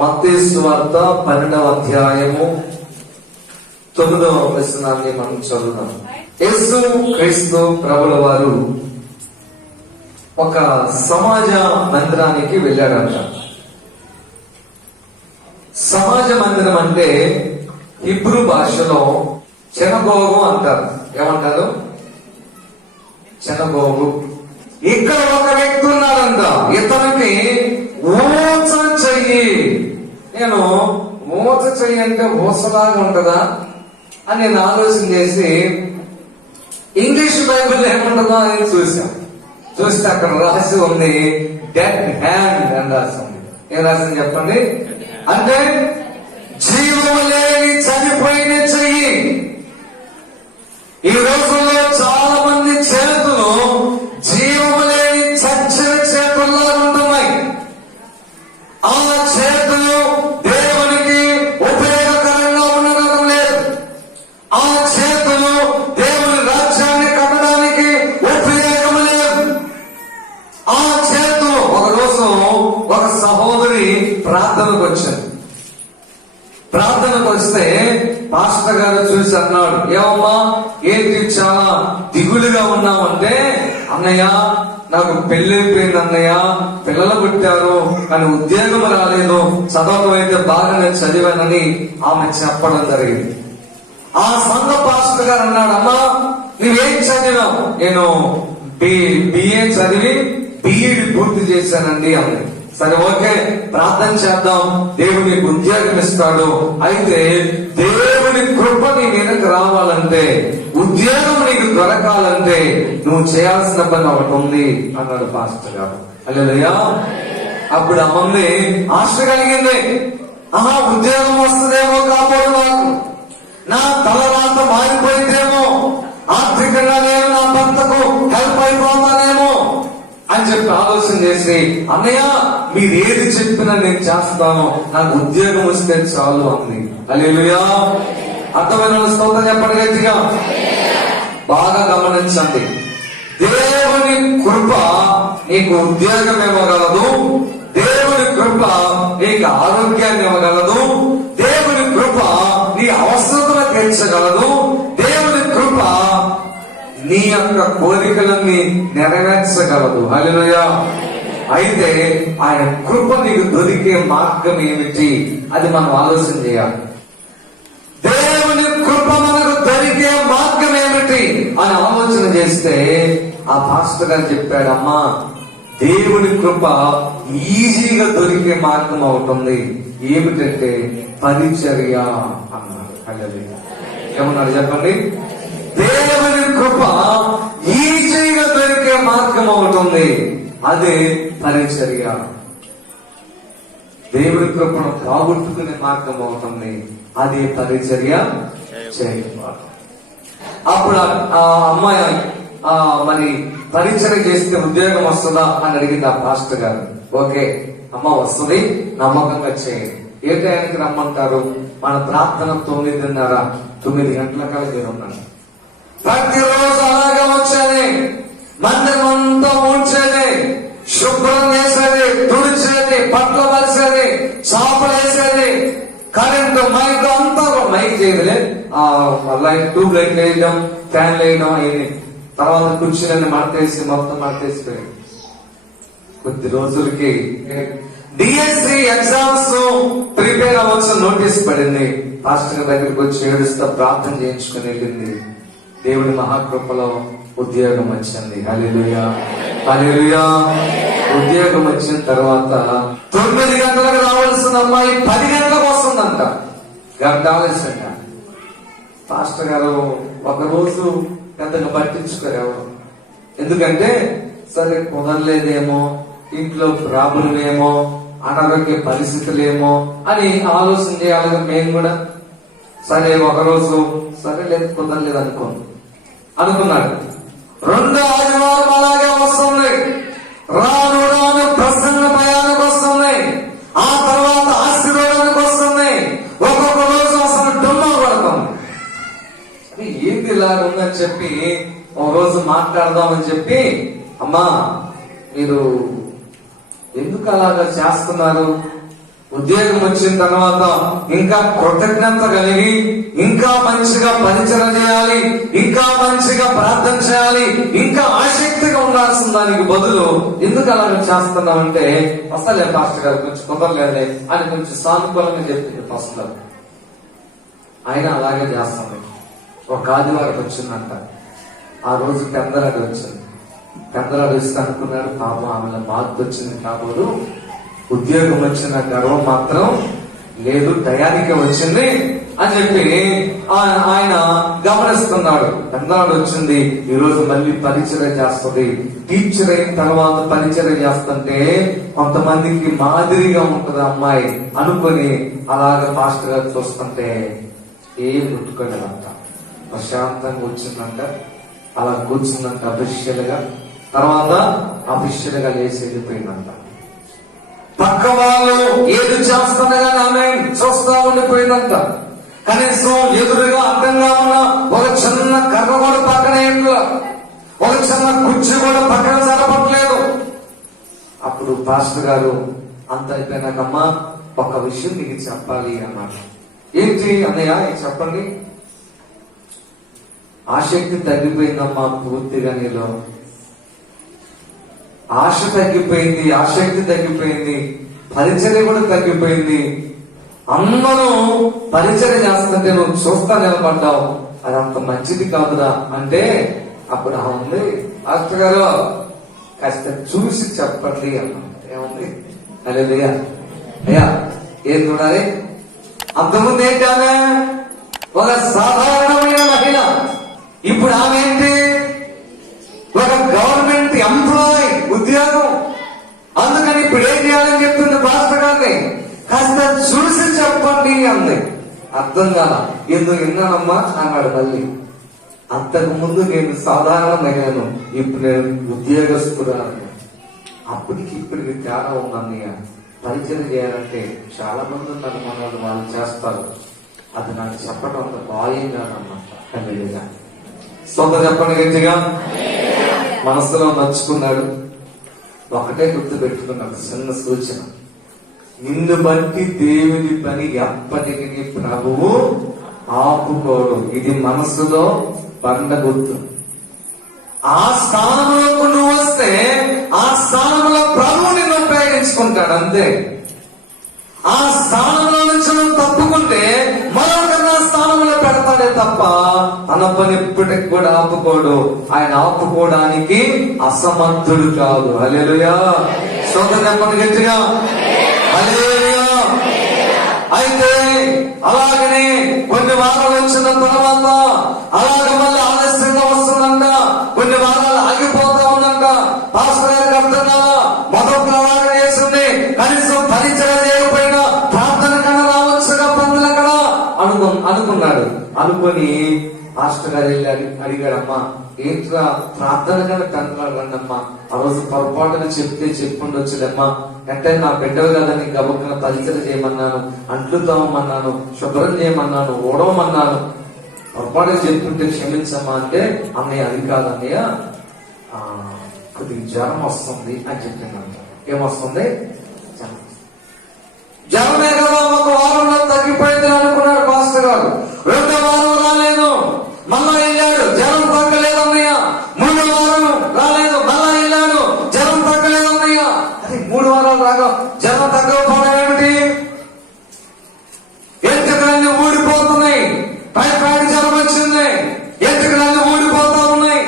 మత్తయి సువార్త 12వ అధ్యాయము 9వ వచనాన్ని మనం చదువుదాం. యేసు క్రీస్తు ప్రభుల వారు ఒక సమాజ మందిరానికి వెళ్ళాడంట. సమాజ మందిరం అంటే హిబ్రూ భాషలో చెనగోగు అంటారు. ఏమంటారు? చెనగోగు. ఇక్కడ ఒక వ్యక్తి ఉన్నాడంట. ఇతనికి ఊచ చెయ్యి. నేను ఊచ చెయ్యి అంటే ఊసలాగా ఉంటుందా అని నేను ఆలోచన చేసి ఇంగ్లీష్ బైబిల్ ఏముంటుందో అని చూస్తే అక్కడ రాసి ఉంది డెడ్ హ్యాండ్ అని రాసి ఉంది. ఏం రాసింది చెప్పండి? అంటే జీవము లేని చనిపోయిన చెయ్యి. ఈ రోజుల్లో చాలా మంది చేతులు జీవము లేని చచ్చిన చేతుల్లా ఉంటున్నాయి. ఆ చేతులు దేవునికి ఉపయోగకరంగా ఉండడం లేదు. ఆ చేతులు దేవుని రాజ్యాన్ని కట్టడానికి ఉపయోగం లేదు. ఆ చేతులు ఒకరోజు ఒక సహోదరి ప్రార్థనకు వచ్చింది. ప్రార్థనకు వస్తే పాస్టర్ గారు చూసి అన్నాడు, ఏమమ్మా ఏంటి చాలా దిగులుగా ఉన్నామంటే, అన్నయ్య నాకు పెళ్ళైపోయింది అన్నయ్య, పిల్లలు పుట్టారు కానీ ఉద్యోగం రాలేదు, చదవడం అయితే బాగా నేను చదివానని ఆమె చెప్పడం జరిగింది. ఆ సంఘ పాస్టర్ గారు అన్నాడు, అమ్మా నువ్వేం చదివావు? నేను బిఏ చదివి బిఈడి పూర్తి చేశానండి అన్నది. సరే ఓకే, ప్రార్థన చేద్దాం, దేవుడు నీకు ఉద్యోగం ఇస్తాడు. అయితే దేవుని కృప నీ మీదకి రావాలంటే, ఉద్యోగం నీకు దొరకాలంటే నువ్వు చేయాల్సిన పని ఒకటి ఉంది అన్నాడు పాస్టర్ గారు. హల్లెలూయా. అప్పుడు అమ్మంది ఆశ కలిగింది. ఉద్యోగం వస్తుందేమో కాబోలు, నాకు నా తలరాత మారిపోయిందేమో, ఆర్థికంగా నేను నా భర్తకు హెల్ప్ అయిపోతానేమో అని చెప్పి ఆలోచన చేసి, అన్నయ్య మీరు ఏది చెప్పినా నేను చేస్తాను, నాకు ఉద్యోగం వస్తే చాలు అంది. హల్లెలూయా. అర్థమైన స్తోత్రం చెప్పండి గట్టిగా. బాగా గమనించండి. దేవుని కృప నీకు ఉద్యోగం ఇవ్వగలదు, దేవుని కృప నీకు ఆరోగ్యాన్ని ఇవ్వగలదు, దేవుని కృప నీ అవసరతలు తీర్చగలదు, దేవుని కృప నీ యొక్క కోరికలన్నీ నెరవేర్చగలదు. హల్లెలూయా. అయితే ఆయన కృప నీకు దొరికే మార్గం ఏమిటి అది మనం ఆలోచన చేయాలి. దేవుని కృప మనకు దొరికే మార్గం ఏమిటి అని ఆలోచన చేస్తే ఆ పాస్టర్ గారు చెప్పాడు, అమ్మా దేవుని కృప ఈజీగా దొరికే మార్గం అవుతుంది. ఏమిటంటే పరిచర్య అన్నాడు. హల్లెలూయా. ఏమన్నాడు చెప్పండి? దేవుని కృప ఈజీగా దొరికే మార్గం అవుతుంది, అదే పరిచర్య. దేవుని కృపను పోగొట్టుకునే మార్గం అవుతుంది, అదే పరిచర్య చేయడం. అప్పుడు ఆ అమ్మాయి మరి పరిచర్య చేస్తే ఉద్యోగం వస్తుందా అని అడిగింది ఆ పాస్టర్ గారు. ఓకే అమ్మ వస్తుంది, నమ్మకంగా చేయండి. ఏ టైంకి రమ్మంటారు? మన ప్రార్థన 9:30 గంటల నేను ఉన్నాను. ప్రతిరోజు అలాగే వచ్చేది, మందిరం అంతా ఊడ్చేది, శుభ్రం చేసేది, తుడిచేది, బట్టలు వలిసేది, చాపలు వేసేది, కరెంటు మైక్ అంతా మైక్ చేయదులే, లైట్ ట్యూబ్ లైట్ వేయడం, ఫ్యాన్ వేయడం అయింది. తర్వాత కూర్చుని మడతేసి మొత్తం మడతేసిపోయింది. కొద్ది రోజులకి డిఎస్సి ఎగ్జామ్స్ ప్రిపేర్ అవ్వచ్చు నోటీస్ పడింది. పాస్టర్ దగ్గరికి వచ్చి ఏడుస్తా ప్రార్థన చేయించుకుని వెళ్ళింది. దేవుడి మహాకృపలో ఉద్యోగం వచ్చింది. హల్లెలూయా. హల్లెలూయా. ఉద్యోగం వచ్చిన తర్వాత 9 గంటలకు రావాల్సిన అమ్మాయి 10 గంటలకు వస్తుందంట. గంట ఆలస్యంట. పాస్టర్ గారు ఒకరోజు పెద్దగా పట్టించుకోరేమో, ఎందుకంటే సరే కుదరలేదేమో, ఇంట్లో ప్రాబ్లం ఏమో, అనారోగ్య పరిస్థితులేమో అని ఆలోచన చేయాలి. మేము కూడా సరే ఒకరోజు సరే లేదు కుదరలేదు అనుకున్నాడు. 2వ ఆదివారం అలాగే వస్తుంది. రాను రాను ప్రసన్న భయానికి వస్తుంది. ఆ తర్వాత ఆశీర్వాదానికి వస్తుంది. ఒక్కొక్క రోజు అసలు డుమ్మా పడుతుంది. ఏంటి ఇలా ఉందని చెప్పి ఒక రోజు మాట్లాడదామని చెప్పి, అమ్మా మీరు ఎందుకు అలాగా చేస్తున్నారు? ఉద్యోగం వచ్చిన తర్వాత ఇంకా కృతజ్ఞత కలిగి ఇంకా మంచిగా పరిచయం చేయాలి, ఇంకా మంచిగా ప్రార్థన చేయాలి, ఇంకా ఆసక్తిగా ఉండాల్సిన దానికి బదులు ఎందుకు అలాగే చేస్తున్నామంటే అసలే పాస్టర్ గారు కొంచెం కుదరలేదే అని కొంచెం సానుకూలంగా చెప్పింది పాస్టర్. ఆయన అలాగే చేస్తాడు. ఒక ఆదివారం వచ్చిందంట. ఆ రోజు పెద్దలాడు వచ్చింది. పెద్దలాడు వస్తే అనుకున్నాడు పాపం ఆమె మార్పు వచ్చింది కాబోదు, ఉద్యోగం వచ్చిన గర్వం మాత్రం లేదు, టయానికి వచ్చింది అని చెప్పి ఆయన గమనిస్తున్నాడు. పెద్దలాడు వచ్చింది, ఈ రోజు మళ్ళీ పరిచయం చేస్తుంది. టీచర్ అయిన తర్వాత పరిచయం చేస్తుంటే కొంతమందికి మాదిరిగా ఉంటది అమ్మాయి అనుకుని అలాగ మాస్టర్ గారు చూస్తుంటే ఏం ముట్టుకోలేదంట. ప్రశాంతంగా వచ్చిందంట, అలా కూర్చుందంట అఫీషియల్ గా. తర్వాత అఫీషియల్ గా లేచి వెళ్ళిపోయిందంట. పక్క వాళ్ళు ఏది చేస్తున్నా కానీ ఆమె చూస్తా ఉండిపోయిందంట. కనీసం ఎదురుగా అడ్డంగా ఉన్న ఒక చిన్న కర్ర కూడా పక్కన ఏంట్లో, ఒక చిన్న కుర్చీ కూడా పక్కన జరపట్లేదు. అప్పుడు పాస్టర్ గారు అంత అయిపోయినాకమ్మా ఒక విషయం నీకు చెప్పాలి అన్నారు. ఏంటి అన్నయ్య చెప్పండి. ఆసక్తి తగ్గిపోయిందమ్మా పూర్తిగా, నీలో ఆశ తగ్గిపోయింది, ఆసక్తి తగ్గిపోయింది, పరిచర్య కూడా తగ్గిపోయింది. అందరూ పరిచర్య చేస్తుంటే నువ్వు చూస్తా నిలబడ్డావు, అది అంత మంచిది కాదురా అంటే అప్పుడు ఉంది పాస్టర్ గారు కాస్త చూసి చెప్పండి అన్నా. ఏముంది అలేదయ్యా అయ్యా ఏం చూడాలి? అంతకుముందు ఏంటి ఆమె ఒక సాధారణమైన మహిళ, ఇప్పుడు ఆమె ఏంటి ఒక గవర్నమెంట్ ఎంప్లాయ్, ఉద్యోగం. అందుకని ఇప్పుడు ఏం చేయాలని చెప్తుంది పాస్టర్ గారిని, కాస్త చూసి చెప్పండి అంది. అర్థం కాల. ఎందుకు విన్నానమ్మా అన్నాడు మళ్ళీ. అంతకు ముందు నేను సాధారణ మహిళను, ఇప్పుడు నేను ఉద్యోగస్తురాను. అప్పటికి ఇప్పటికి తేడా ఉందన్నయ్య. పరిచయం చేయాలంటే చాలా మంది ఉన్నారు మన వాళ్ళు చేస్తారు, అది నాకు చెప్పడం అంత బాగా కాదన్నమాట. కన్నీగా సొంత చెప్పండి గట్టిగా. మనసులో నచ్చుకున్నాడు. ఒకటే గుర్తు పెట్టుకున్నాడు, చిన్న సూచన, నిన్ను బట్టి దేవుని పని ఎప్పటికీ ప్రభువు ఆపుకోడు. ఇది మనసులో బండ గుర్తు. ఆ స్థానంలోకి నువ్వు వస్తే ఆ స్థానంలో ప్రభువు నిన్ను ఉపయోగించుకుంటాడు అంతే. ఆ స్థానంలో నుంచి నువ్వు తప్పుకుంటే మరొకరిని స్థానంలో పెడతాడే తప్ప తన పని ఇప్పటికి కూడా ఆపుకోడు. ఆయన ఆపుకోవడానికి అసమర్థుడు కాదు. హల్లెలూయా. స్తోత్రం చెప్పండి గట్టిగా. హల్లెలూయా. అయితే అలాగనే కొన్ని వారాలు వచ్చిన తర్వాత అలాగే మళ్ళీ ఆలస్యంగా వస్తుందంట, కొన్ని వారాలు ఆగిపోతా ఉందంట. పాస్టర్ గారికి అర్థం కాదా, మొదటి అలాగే చేస్తుంది, కనీసం పరిచయం చేయకపోయినా ప్రార్థన కన్నా రావచ్చుగా పందులు అక్కడ అనుకున్నాడు. అనుకొని పాస్టర్ గారు వెళ్ళి అడిగాడమ్మా, ఏంట్రా ప్రార్థన కన్నా తండ్రి రండమ్మా, ఆ రోజు పొరపాటున చెప్తే చెప్పుండొచ్చుదమ్మా, అంటే నా బిడ్డలు కదా నీ గబుక్కున పరిచయం చేయమన్నాను, అంట్లు తోమన్నాను, శుభ్రం చేయమన్నాను, ఓడవమన్నాను, పొరపాటుగా చెప్తుంటే క్షమించమ్మా అంటే, అన్నయ్య అది కాదన్నయ్య కొద్దిగా జ్వరం వస్తుంది అని చెప్పిందంట. ఏమొస్తుంది? జ్వరమే కదా, ఒక వారంలో తగ్గిపోయింది అనుకున్నాడు పాస్టర్ గారు. రెండో వారం రాలేదు, మళ్ళా వెళ్ళాడు, జ్వరం తగ్గలేదు అన్నయ్య. మూడో వారం రాలేదు, మళ్ళా వెళ్ళాడు, జ్వరం తగ్గలేదు అన్నయ్య. అది 3 వారాలు రాగా జ్వరం తగ్గకపోవడం ఏమిటి? ఎంతకలన్నీ ఊడిపోతున్నాయి, టైఫాయిడ్ జ్వరం వచ్చింది, ఎంతకలన్నీ ఊడిపోతా ఉన్నాయి,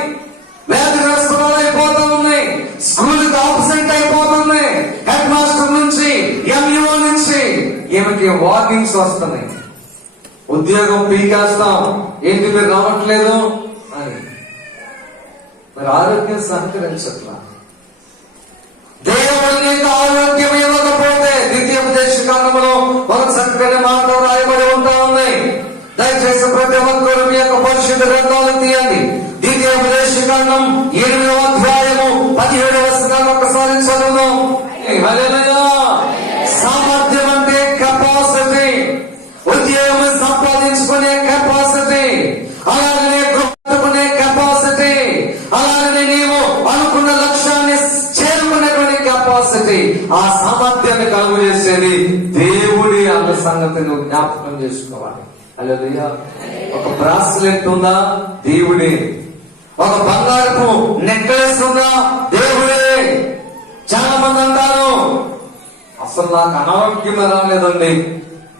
వ్యాధిగ్రస్తులు అయిపోతా ఉన్నాయి, స్కూల్కి ఆబ్సెంట్ అయిపోతున్నాయి, హెడ్ మాస్టర్ నుంచి ఎంఈఓ నుంచి ఈమెకి వార్నింగ్స్ వస్తున్నాయి. ఉద్యోగం పీకేస్తాం, ఏంటి మీరు రావట్లేదు అని. మరి ఆరోగ్యం సహకరించట్లా. దేవుడు నీకు ఆరోగ్యం ఇవ్వకపోతే ద్వితీయోపదేశకాండములో ఒక చక్కని మాట రాయబడి ఉంటా ఉన్నాయి. దయచేసి ప్రతి ఒక్కరు మీ యొక్క పరిశుద్ధ గ్రంథాలు తీయండి. ద్వితీయోపదేశకాండం 8వ అధ్యాయము 17వ వచనాన్ని ఒకసారి చదువుదాం. హల్లెలూయా. సామర్థ్యం అంటే కెపాసిటీ, ఉద్యోగం సంపాదించుకునే కెపాసిటీ, అలాగనే గుర్తుకునే కెపాసిటీ, అలాగనే నీవు అనుకున్న లక్ష్యాన్ని చేరుకునేటువంటి కెపాసిటీ. కెపాసిటీ, ఆ సామర్థ్యాన్ని కలుగు చేసేది దేవుడి అన్న సంగతి నువ్వు జ్ఞాపకం చేసుకోవాలి. హల్లెలూయా. ఒక బ్రాస్లెట్ ఉందా? దేవుడే. ఒక బంగారపు నెక్లెస్ ఉందా? దేవుడే. చాలా మంది అంటారు, అసలు నాకు అనారోగ్యం రాలేదండి,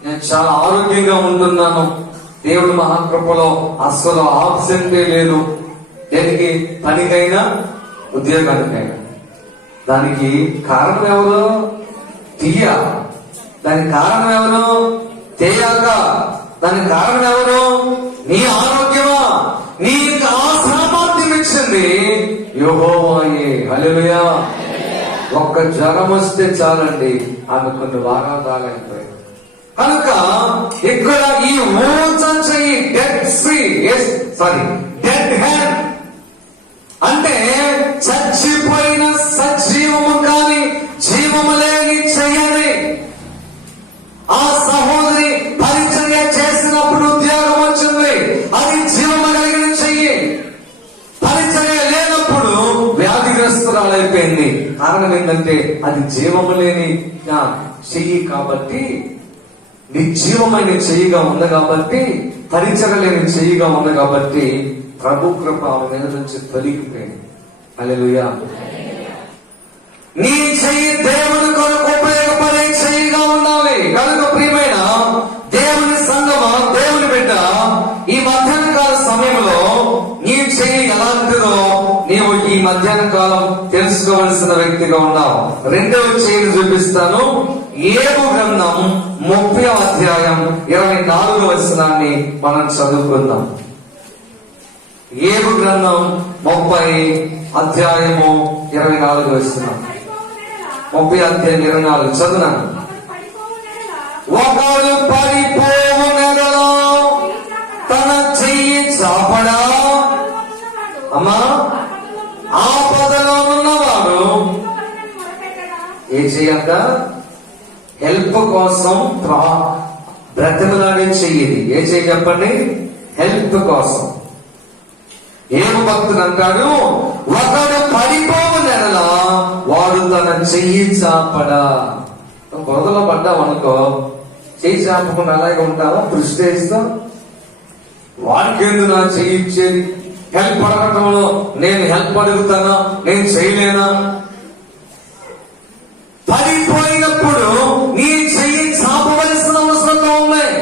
నేను చాలా ఆరోగ్యంగా ఉంటున్నాను, దేవుడి మహాకృపలో అసలు ఆబ్సెంటే లేదు. దేనికి? పనికైనా ఉద్యోగానికైనా. దానికి కారణం ఎవరు? తీయ. దానికి కారణం ఎవరు? తేయాక. దానికి కారణం ఎవరు? నీ ఆరోగ్యమా? నీకు ఆ సామర్థ్యం ఇచ్చింది యెహోవాయే. హల్లెలూయా. ఒక్క జ్వరం వస్తే చాలండి, ఆమె కొన్ని వారాలు రాలేకపోయాయి. కనుక ఇక్కడ ఈ మోసం చెయ్యి, డెడ్ హ్యాండ్ అంటే చచ్చిపోయిన సజీవము కాని జీవము లేని చెయ్యని. ఆ సహోదరి పరిచర్య చేసినప్పుడు ఉద్యోగం వచ్చింది, అది జీవము కలిగిన చెయ్యి. పరిచర్య లేనప్పుడు వ్యాధిగ్రస్తురాలైపోయింది. కారణం ఏంటంటే అది జీవము లేని చెయ్యి కాబట్టి, నిర్జీవమైన చెయ్యిగా ఉంది కాబట్టి, పరిచర్య లేని చెయ్యిగా ఉంది కాబట్టి ప్రభు కృప ఆమె మీద నుంచి తొలగిపోయింది. హల్లెలూయా. నీ చెయ్యి దేవుని కొరకు ఉపయోగపడే చెయ్యిగా ఉండాలి. కనుక ప్రియమైన దేవుని సంగమా, దేవుని బిడ్డ, ఈ మధ్యాహ్న కాల సమయంలో నీ చెయ్యి ఎలాంటిదో నీవు ఈ మధ్యాహ్న కాలం తెలుసుకోవలసిన వ్యక్తిగా ఉన్నావు. రెండవ చెయ్యిని చూపిస్తాను. యోబు గ్రంథం 30వ అధ్యాయం 24వ వచనాన్ని మనం చదువుకుందాం. యోబు గ్రంథం 30 అధ్యాయము 24వ వచనం. 30 అధ్యాయం 24 చదువునాను. ఒకడు పడిపోవునెడల తన చెయ్యి చాపడా? అమ్మా, ఆపదలో ఉన్నవాడు ఏ చెయ్యంట? హెల్ప్ కోసం బ్రతిమలాడే చెయ్యి. ఏ చెయ్యి చెప్పండి? హెల్ప్ కోసం. ఏమ భక్తుడు అంటాడు, ఒకడు పడిపోవునెడల వాడు తన చెయ్యి చాపడా. బురదలో పడ్డావు అనుకో, చెయ్యి చాపకుండా అలాగే ఉంటావా? ప్రిస్టేజ్తో వాడికి ఎందుకు నా చెయ్యి ఇచ్చేది? హెల్ప్ అడగటంలో నేను హెల్ప్ అడుగుతానా? నేను చేయలేనా? పడిపోయినప్పుడు నీ చెయ్యి చాపవలసిన అవసరంలో ఉన్నాయి.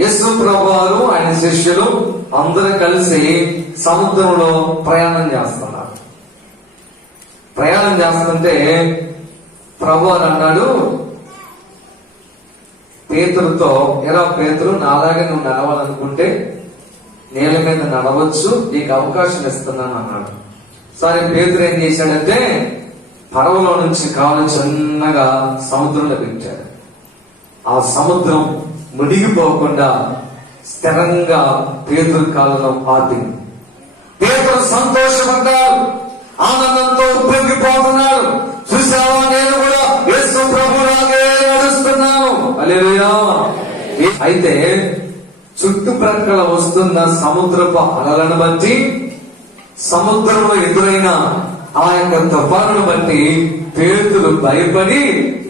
యేసు ప్రభువారు ఆయన శిష్యులు అందరూ కలిసి సముద్రంలో ప్రయాణం చేస్తున్నారు. ప్రయాణం చేస్తుంటే ప్రభువారు అన్నాడు పేతురుతో, ఎలా పేతురు, నాలాగే నువ్వు నడవాలనుకుంటే నేల మీద నడవచ్చు, నీకు అవకాశం ఇస్తున్నాను అన్నాడు. సరే, పేతురు ఏం చేశాడంటే పడవలో నుంచి కాలు చిన్నగా సముద్రంలో పెట్టాడు. ఆ సముద్రం మునిగిపోకుండా స్థిరంగా పేతురు కాళ్ళలో ఆపింది. పేతురు సంతోషపడ్డాడు, ఆనందంతో ఉప్పొంగిపోతున్నాడు. చూసావా, నేను కూడా యేసు ప్రభులాగే నడుస్తున్నాను. హల్లెలూయా. అయితే చుట్టుప్రక్కల వస్తున్న సముద్రపు అలలను బట్టి, సముద్రంలో ఎదురైన ఆ యొక్క తుఫానును బట్టి పేతురు భయపడి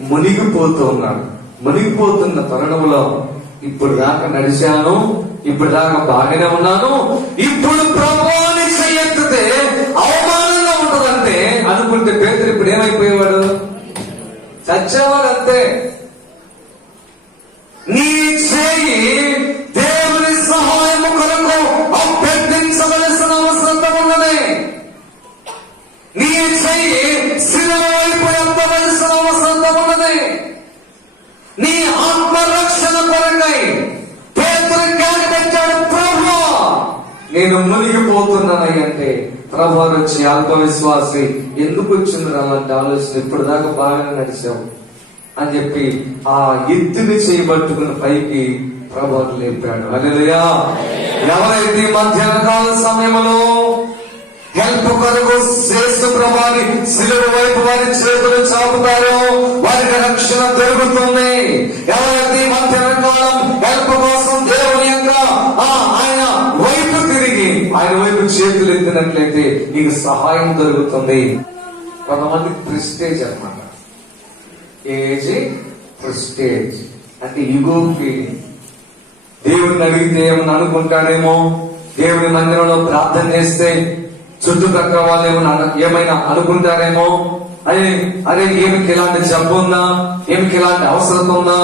మునిగిపోతూ ఉన్నాడు. మునిగిపోతున్న తరుణంలో ఇప్పుడు దాకా నడిచాను, ఇప్పుడు దాకా బాగానే ఉన్నాను, ఇప్పుడు ప్రభువుని చెయ్యెత్తితే అవమానంగా ఉంటుందంటే అనుకుంటే పేతురు ఇప్పుడు ఏమైపోయేవాడు? చచ్చేవాడు అంతే. నీ చేయి దేవుని సహాయము కొరకు అభ్యర్థించవలసిన అవసరం ఉన్నది. నీ చెయ్యి శిలువ వైపు ఎత్తవలసిన అవసరం ఉన్నది. నీ ఆత్మరక్షణ కొరకై పేతురు గాలి పెట్టాడు, ప్రభువా నేను మునిగిపోతున్నానని అంటే ప్రభువు వచ్చి ఆత్మవిశ్వాసి ఎందుకు వచ్చింది అలాంటి ఆలోచన, ఇప్పుడు దాకా బాగానే నడిచావు అని చెప్పి ఆ ఎత్తుని చేయబట్టుకున్న పైకి ప్రభువు లేపాడు. హల్లెలూయా. ఎవరైతే మధ్యాహ్న కాల సమయంలో హెల్ప్ కొరకు శ్రేష్ఠ ప్రభాని శిలువ వైపు వారి చేతులు చాపుతారో వారికి రక్షణ దొరుకుతుంది. ఎవరైతే మధ్యాహ్న కాలం హెల్ప్ కోసం దేవుని యొక్క ఆయన వైపు తిరిగి ఆయన వైపు చేతులు ఎత్తినట్లయితే నీకు సహాయం దొరుకుతుంది. కొంతమందికి ప్రెస్టేజ్ అన్నమాట. ఏజ్ ప్రెస్టేజ్ అంటే ఈగో ఫీలింగ్. దేవుడిని అడిగితే ఏమని అనుకుంటాడేమో, దేవుని మందిరంలో ప్రార్థన చేస్తే చుట్టుపక్కల వాళ్ళు ఏమైనా అనుకుంటారేమో, అరే ఏమికి ఇలాంటి జబ్బు ఉందా, ఏమికి ఇలాంటి అవసరం ఉందా,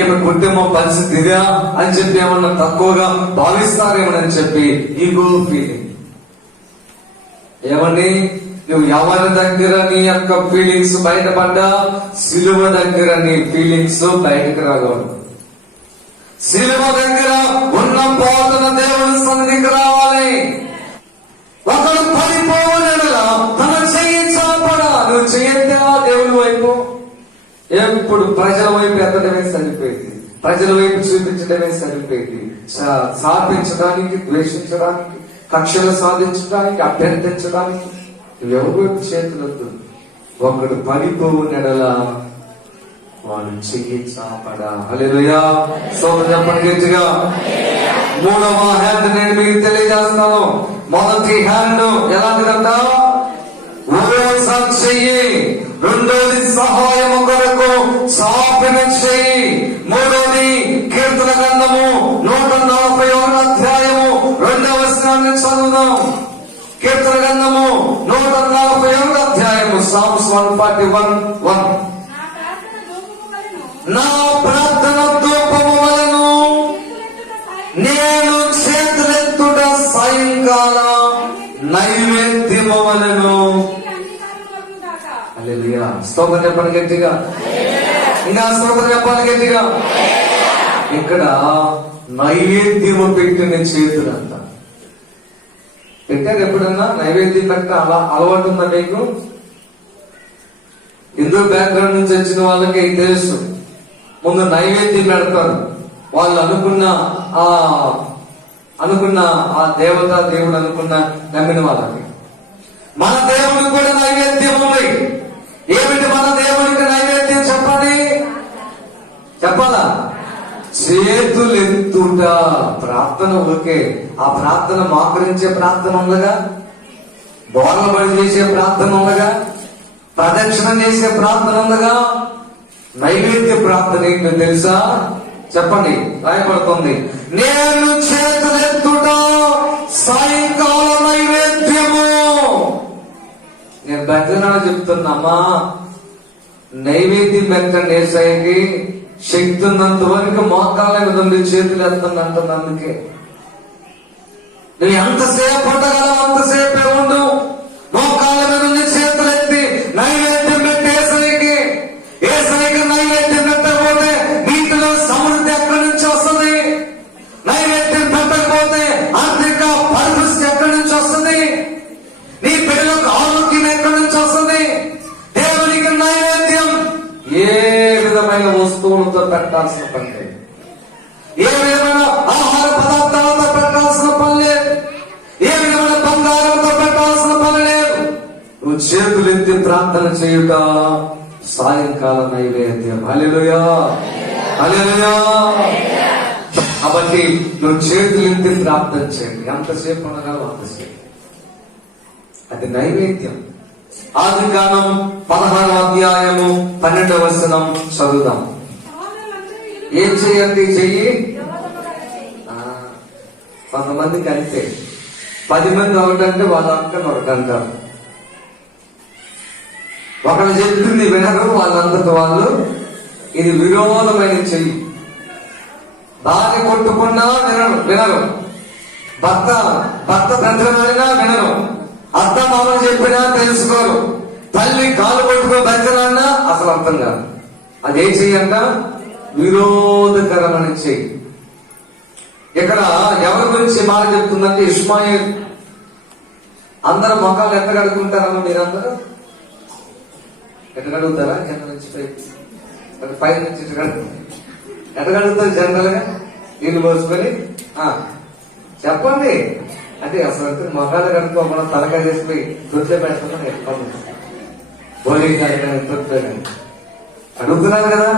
ఏమి కుటుంబం పరిస్థితి ఇదా అని చెప్పి ఏమన్నా తక్కువగా భావిస్తారేమోనని చెప్పి ఈగో ఫీలింగ్. ఏమని నువ్వు ఎవరి దగ్గర నీ యొక్క ఫీలింగ్స్ బయటపడ్డా సిలువ దగ్గర నీ ఫీలింగ్స్ బయటకు రాకూడదు. సిలువ దగ్గర ఉన్న పోతున్న దేవుని సన్నిధికి రావాలి. ఒకడు పడిపోవనలా తన చెయ్యి చాపడా, నువ్వు చెయ్యద్దా దేవుని వైపు. ఎప్పుడు ప్రజల వైపు ఎత్తడమే సరిపోయింది, ప్రజల వైపు చూపించడమే సరిపోయింది. సాధించడానికి, ద్వేషించడానికి, కక్షలు సాధించడానికి, అభ్యర్థించడానికి ఎవరు చేతులొద్దు. ఒకడు పడిపోవునెడలా వాడు చెయ్యి చాపడా. హల్లెలూయా. స్తోత్రం చెప్పండి గట్టిగా. మూడవ హ్యాండ్ నేను మీకు తెలియజేస్తాను. మొదటి హ్యాండ్ ఎలాంటిదంట? ఉపవాసం చెయ్యి. రెండోది సహాయము కొరకు చాపిన చెయ్యి. మూడోది కీర్తన గ్రంథము 141 అధ్యాయము 2వ వచనాన్ని చదువుదాం. కీర్తన గ్రంథము 141 అధ్యాయము Psalms 141:1. నా ప్రార్థన ధూపము వలెను, నేను చేతులెత్తుట సాయంకాల నైవేద్యము వలెను. హల్లెలూయా. స్తోత్రం చెప్పండి గట్టిగా. ఇంకా స్తోత్రం చెప్పాలి గట్టిగా. ఇక్కడ నైవేద్యము పెట్టిన చేతులంట. పెట్టారు ఎప్పుడన్నా నైవేద్యం పెట్ట అలవాటు ఉందా మీకు? హిందూ బ్యాక్గ్రౌండ్ నుంచి వచ్చిన వాళ్ళకి తెలుసు. ముందు నైవేద్యం పెడతారు. వాళ్ళు అనుకున్న ఆ దేవత దేవుడు అనుకున్న నమ్మిన వాళ్ళకి. మన దేవుడికి కూడా నైవేద్యం ఉంది. ఏమిటి మన దేవుడికి నైవేద్యం చెప్పండి? చెప్పాలా? చేతులెత్తుట. ప్రార్థన ఓకే, ఆ ప్రార్థన మాకరించే ప్రార్థన ఉండగా, బోర్ల బడి చేసే ప్రార్థన ఉండగా, ప్రదక్షిణ చేసే ప్రార్థన ఉండగా, నైవేద్య ప్రార్థన ఏంటో తెలుసా? చెప్పండి. రాయబడుతుంది, నేను చేతులెత్తుట సాయంకాల నైవేద్యము. నేను భజన చెప్తున్నామా, నైవేద్యం పెట్టండి. ఏసైకి శక్తి ఉన్నంత వరకు మోకాళ్ళ మీద ఉండి చేతులు ఎత్తండి. అందుకే నువ్వు ఎంతసేపు ఉండగలవు అంతసేపే ఉండు. మోకాళ్ళ మీద ఉండి చేతులు ఎత్తి నైవేద్యం పెట్టి ఏసైకి నైవేద్యం పెట్టకపోతే నీటిలో సమృద్ధి ఎక్కడి నుంచి వస్తుంది? నైవేద్యం పెట్టకపోతే ఆర్థిక పరిస్థితి ఎక్కడి నుంచి వస్తుంది? నీ పిల్లలకు ఆరోగ్యం ఎక్కడి నుంచి వస్తుంది? దేవునికి నైవేద్యం ఏ విధమైన వస్తువులతో పెట్టాల్సిన పని లేదు. ఏ విధమైన ఆహార పదార్థాలతో పెట్టాల్సిన పని లేదు. ఏ విధమైన బంగారంతో పెట్టాల్సిన పని లేదు. నువ్వు చేతులెత్తి ప్రార్థన చేయుట సాయంకాల నైవేద్యం. హల్లెలూయా, హల్లెలూయా. కాబట్టి నువ్వు చేతులెత్తి ప్రార్థన చేయండి. ఎంతసేపు అనగాలో అంతసేపు. అది నైవేద్యం. ఆదికాండం 16వ అధ్యాయము 12వ వచనం చదువుదాం. ఏం చేయండి? చెయ్యి. కొంతమందికి అంతే, 10 మంది ఒకటంటే వాళ్ళంతా ఒకటంటారు. ఒకరు చెప్పింది వినరు, వాళ్ళంతటి వాళ్ళు ఇది విరోధమైన చెయ్యి. భార్య కొట్టుకున్నా వినరు, భర్త తండ్రినా వినరు, అత్త మామ చెప్పినా తెలుసుకోరు, తల్లి కాలు పట్టుకో బెంచరన్నా అసలు అర్థం కాదు. అదే చెయ్యంట విరోధకరమైన చెయ్యి. ఇక్కడ ఎవరి గురించి మాట చెప్తుందంటే ఇష్మాయిల్. అందరూ మొఖాలు ఎట్ట కడుక్కుంటారమ్మా? మీరందరూ ఎట్ట కడుగుతారా? కింద నుంచి పై నుంచి ఎట్ట కడుగుతారు జనరల్ గా? నీళ్లు పోసుకొని చెప్పండి అంటే అసలు మొఖాలు కడుక్కోకుండా తలకాయ చేసిపోయి తొట్లే పెట్టుకుని చెప్పండి. బోలీ కార్యక్రమం అడుగుతున్నారు కదా.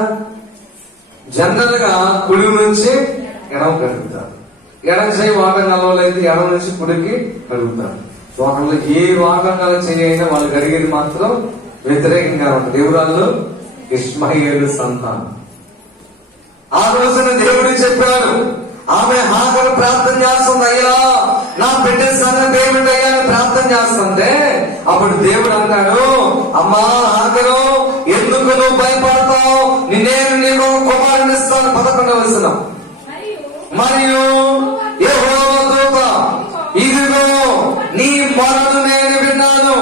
జనరల్ గా కుడి నుంచి ఎడమ కడుగుతారు. ఎడమ చేయి వాటంగాలలో అయితే ఎడమ నుంచి కుడికి కడుగుతారు. ఒకళ్ళు ఏ వాటంగాలు చేయైనా వాళ్ళు కడిగేది మాత్రం వ్యతిరేకంగా ఉంటుంది. ఎవరాళ్ళు? ఇష్మాయేలు సంతానం. ఆ రోజున దేవుడు చెప్పాడు, ఆమె హాగరు ప్రార్థన చేస్తుంది, అయ్యా నా బిడ్డ సంగతి ఏమిటయ్యా అని ప్రార్థన చేస్తుంటే అప్పుడు దేవుడు అన్నాడు, అమ్మా హాగరు ఎందుకు నువ్వు భయపడతావు, నేను నీకు కుమారుని ఇస్తాను. 11వ వచనం. మరియు యెహోవా దూత, ఇదిగో నీ మొరను నేను విన్నాను,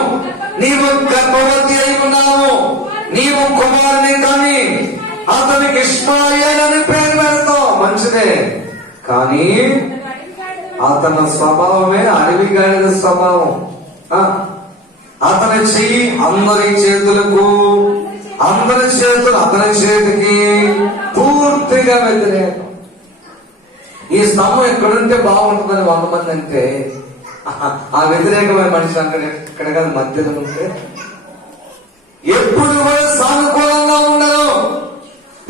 నీవు గర్భవతి అయి ఉన్నావు, నీవు కుమారుని కానీ అతనికి ఇష్మాయేలు అని పేరు పెడతావు. మంచిదే, కానీ అతని స్వభావమే అడవిగాడిద స్వభావం. అతని చెయ్యి అందరి చేతులకు, అందరి చేతులు అతని చేతికి పూర్తిగా వ్యతిరేకం. ఈ స్తంభం ఎక్కడుంటే బాగుంటుందని 100 మంది అంటే ఆ వ్యతిరేకమైన మనిషి అక్కడ ఇక్కడ కాదు మధ్యలో ఉంటే ఎప్పుడు కూడా సానుకూలంగా ఉండరు.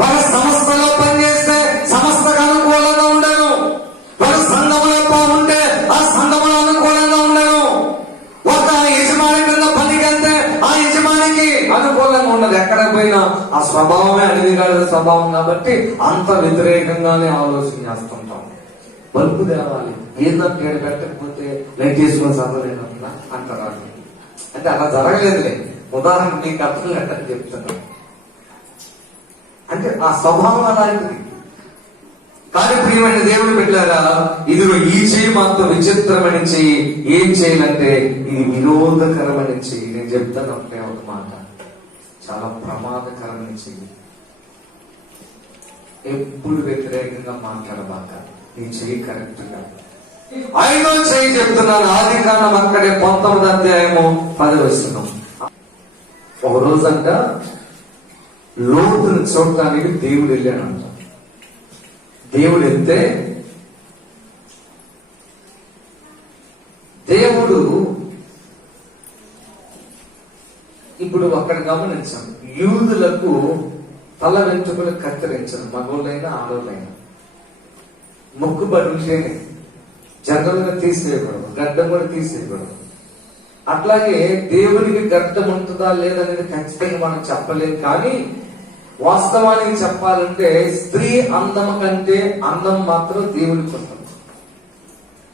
ఒక సంస్థలో పనిచేస్తే సంస్థకు అనుకూలంగా ఉండరు. ఒక సంఘంలో ఉంటే ఆ సంఘంలో అనుకూలంగా ఉండరు. ఒక యజమాని కింద పనికెళ్తే ఆ యజమానికి అనుకూలంగా ఉండదు. ఎక్కడ పోయినా ఆ స్వభావమే అడవిగాడిద స్వభావం కాబట్టి అంత వ్యతిరేకంగానే ఆలోచన చేస్తుంటాం. బల్బు తేవాలి, ఏందంటే ఏడు పెట్టకపోతే లైట్ చేసుకుని చదవలేదన్నా అంటారు. అంటే అలా జరగలేదులే, ఉదాహరణ మీకు అర్థం లేదని చెప్తున్నాను. అంటే ఆ స్వభావం అలాంటిది. కానీ ప్రియమైన దేవుడు పెట్టారా, ఇదిగో ఈ చెయ్యి మాత్రం విచిత్రమైన చెయ్యి. ఏం చేయాలంటే ఇది వినోదకరమైన చెయ్యి. నేను చెప్తాను ఒకే ఒక మాట, చాలా ప్రమాదకరమైన చెయ్యి. ఎప్పుడు వ్యతిరేకంగా మాట్లాడబాక, నీ చెయ్యి కరెక్ట్ గా. 5వ చెయ్యి చెప్తున్నాను, ఆదికాండం అక్కడే 19వ అధ్యాయము 10వ వచనం. ఒక రోజంట లోతును చూడటానికి దేవుడు వెళ్ళాడంట. దేవుడు వెళ్తే దేవుడు ఇప్పుడు అక్కడ గమనించాం, యూదులకు తల వెంట్రుకలు కత్తిరించరు, మగోళ్ళైనా ఆడోళ్ళైనా. మొక్కుబడి ఉంటేనే, జనరల్ గా తీసేయకూడదు, గడ్డం కూడా తీసేయకూడదు. అట్లాగే దేవునికి గడ్డం ఉంటుందా లేదనేది ఖచ్చితంగా మనం చెప్పలేం. కానీ వాస్తవానికి చెప్పాలంటే స్త్రీ అందం కంటే అందం మాత్రం దేవునికి ఉంటుంది.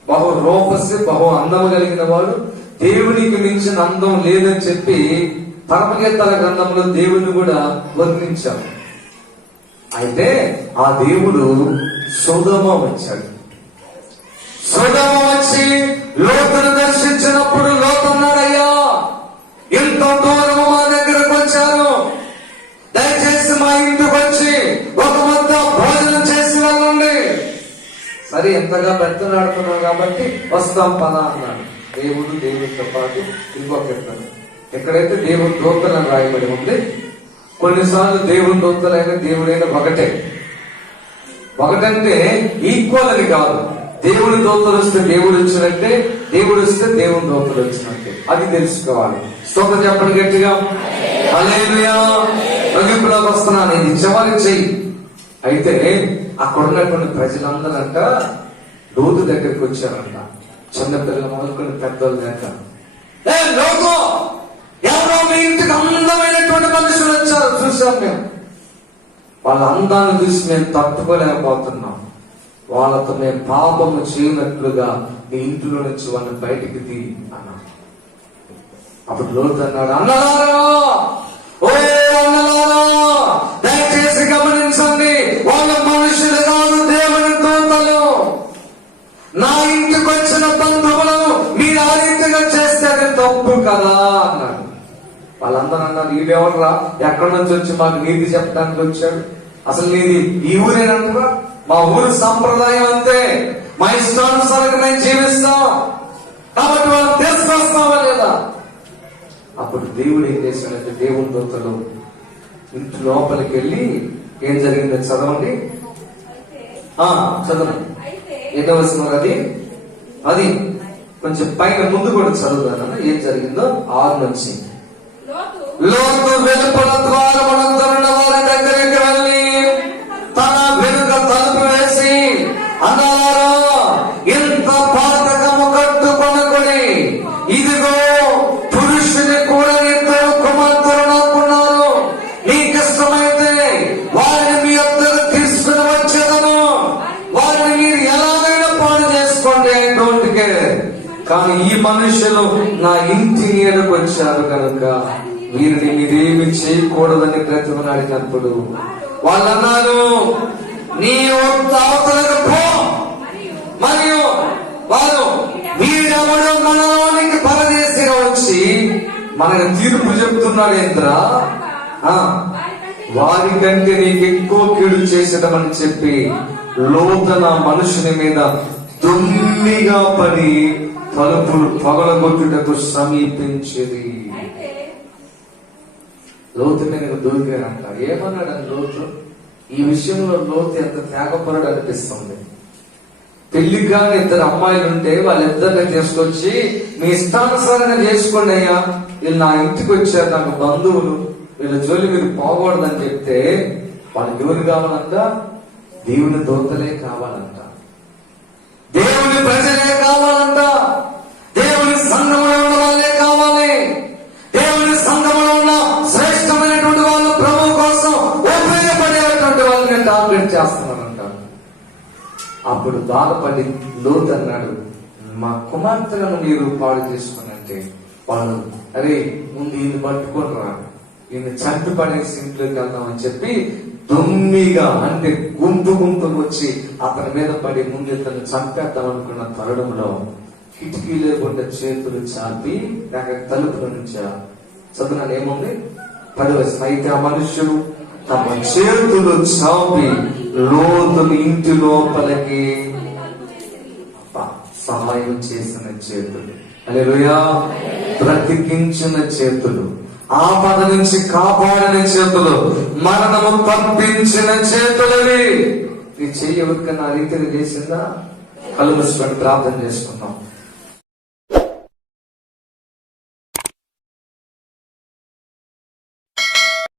బహు రూపస్సు బహు అందం కలిగిన వాడు, దేవునికి మించిన అందం లేదని చెప్పి పరమగీతాల గ్రంథంలో దేవుని కూడా వర్ణించాడు. అయితే ఆ దేవుడు సొదొమ వచ్చాడు. సొదొమ వచ్చి లోతును దర్శించినప్పుడు లోతు అన్నాడయ్యా, ఎంతో దూరము మా దగ్గరకు వచ్చారు, దయచేసి మా ఇంటికి వచ్చి ఒక ముద్ద భోజనం చేసి వెళ్ళండి. సరే, ఎంతగా బెత్తలాడుతున్నాం కాబట్టి వస్తాం పదా అన్నాడు. దేవుడితో పాటు ఇంకొక ఎక్కడైతే దేవుని దూతలను రాయబడి ఉంది, కొన్నిసార్లు దేవుని దూతలైన దేవుడైన ఒకటంటే ఈక్వల్ అని కాదు. దేవుడి దూతలు వస్తే దేవుడు వచ్చినట్టే, దేవుడు వస్తే దేవుని దూతలు వచ్చినట్టే. అది తెలుసుకోవాలి. స్తోత్రం చెప్పండి గట్టిగా. హల్లెలూయా. ముగింపులోకి వస్తున్నాను, ఇది చివరి చెయ్యి. అయితే అక్కడ ఉన్నటువంటి ప్రజలందరంట లోతు దగ్గరికి వచ్చారంట. చిన్నపిల్లలు మొదలుకొని పెద్దలు లేక, ఎవరో మీ ఇంటికి అందమైనటువంటి మనుషులు వచ్చారు, చూసాం మేము. వాళ్ళ అందాన్ని చూసి మేము తట్టుకోలేకపోతున్నాం. వాళ్ళతో మేము పాపము చేయనట్లుగా మీ ఇంటిలో నుంచి వాళ్ళని బయటికి తీ అన్నాడు. అప్పుడు లోతు అన్నాడు, అన్నలారా, ఓ అన్నలారా, దయచేసి గమనించండి, వాళ్ళ మనుషులు కాదు, దేవుని దూతలు. నా ఇంటికి వచ్చిన బంధువులను మీరు ఆ రీతిగా చేస్తే అది తప్పు కదా అన్నాడు. వాళ్ళందరూ అన్నారు, ఈడెవర్రా, ఎక్కడి నుంచి వచ్చి మాకు నీతి చెప్పడానికి వచ్చాడు, అసలు నీది ఈ ఊరేనంటారా? మా ఊరి సంప్రదాయం అంతే, మా ఇష్టానుసారంగా మేము జీవిస్తాం, కాబట్టి వాళ్ళు తీసుకొస్తావా లేదా? అప్పుడు దేవుడు ఏం చేశాడంటే, దేవుని దూతలు ఇంటి లోపలికి వెళ్ళి ఏం జరిగిందో చదవండి. చదవండి, ఏదో వస్తున్నారు అది కొంచెం పైన ముందు కూడా చదువుతాను. ఏం జరిగిందో 6 నుంచి. లోతు వెలుపల ద్వారమునందున్న వారి దగ్గరికి వెళ్ళి తన వెనుక తలుపు వేసి, అన్నారా, ఇంత పాతకము కట్టుకొనకుడి, ఇదిగో పురుషుని కూడా 2 కుమార్తెలను మనుషులు నా ఇంటి నీడకు వచ్చారు కనుక వీరిని మీరేమి చేయకూడదని బ్రతిమలాడినప్పుడు వాళ్ళు అన్నారు, నీ అవతలకు పో. మరియు వారు వీడెవడో మనలోనికి పరదేశిగా వచ్చి మనకు తీర్పు చెప్తున్నాడు ఏంట్రా, వారికంటే నీకు ఎక్కువ కీడు చేసేదమని చెప్పి లోతన మనుషుని మీద దొమ్మిగా పడి తలుపులు పగలగొట్టుటకు సమీపించేది. లోతు మీద దొరికారంట. ఏమన్నాడని లోతు? ఈ విషయంలో లోతు ఎంత త్యాగపరుడు అనిపిస్తుంది. పెళ్లి కాని ఇద్దరు అమ్మాయిలు ఉంటే వాళ్ళిద్దరిని తీసుకొచ్చి మీ ఇష్టానుసారంగా చేసుకోండి అయ్యా, వీళ్ళు నా ఇంటికి వచ్చారు, నాకు బంధువులు, వీళ్ళ జోలి మీరు పోకూడదని చెప్తే వాళ్ళకి ఎవరు కావాలంట? దేవుని దూతలే కావాలంట, దేవుని ప్రజలే కావాలంట, దేవుని సంఘంలో ఉన్న వాళ్ళే కావాలి. దేవుని సంఘంలో ఉన్న శ్రేష్టమైనటువంటి వాళ్ళు ప్రభు కోసం ఉపయోగపడేటువంటి వాళ్ళని టార్గెట్ చేస్తున్నారంట. అప్పుడు బాధపడి లోతు అన్నాడు, మా కుమార్తెలను మీరు పాడు చేసుకున్నంటే వాళ్ళు, అరే ముందు ఈయన పట్టుకొని రా, ఈయన చంపి పడేసి ఇంట్లోకి వెళ్దామని చెప్పి దొమ్మిగా అంటే గుంపు వచ్చి అతని మీద పడి ముందు ఇతను చంపేద్దాం అనుకున్న తరుణంలో కిటికీ లేకుండా చేతులు చాపి తలుపుల నుంచా చదువునాను ఏముంది 10 వచనం. అయితే ఆ మనుషులు తమ చేతులు చాపి లోతుని ఇంటి లోపలికి సహాయం చేసిన చేతులు, హల్లెలూయా, బ్రతికించిన చేతులు, ఆపద నుంచి కాపాడిన చేతులు, మరణము తప్పించిన చేతులవి. ఈ చెయ్యి ఎవరికన్నా రీతిని చేసిందా? కళ్ళు మూసుకొని ప్రార్థన చేసుకున్నాం.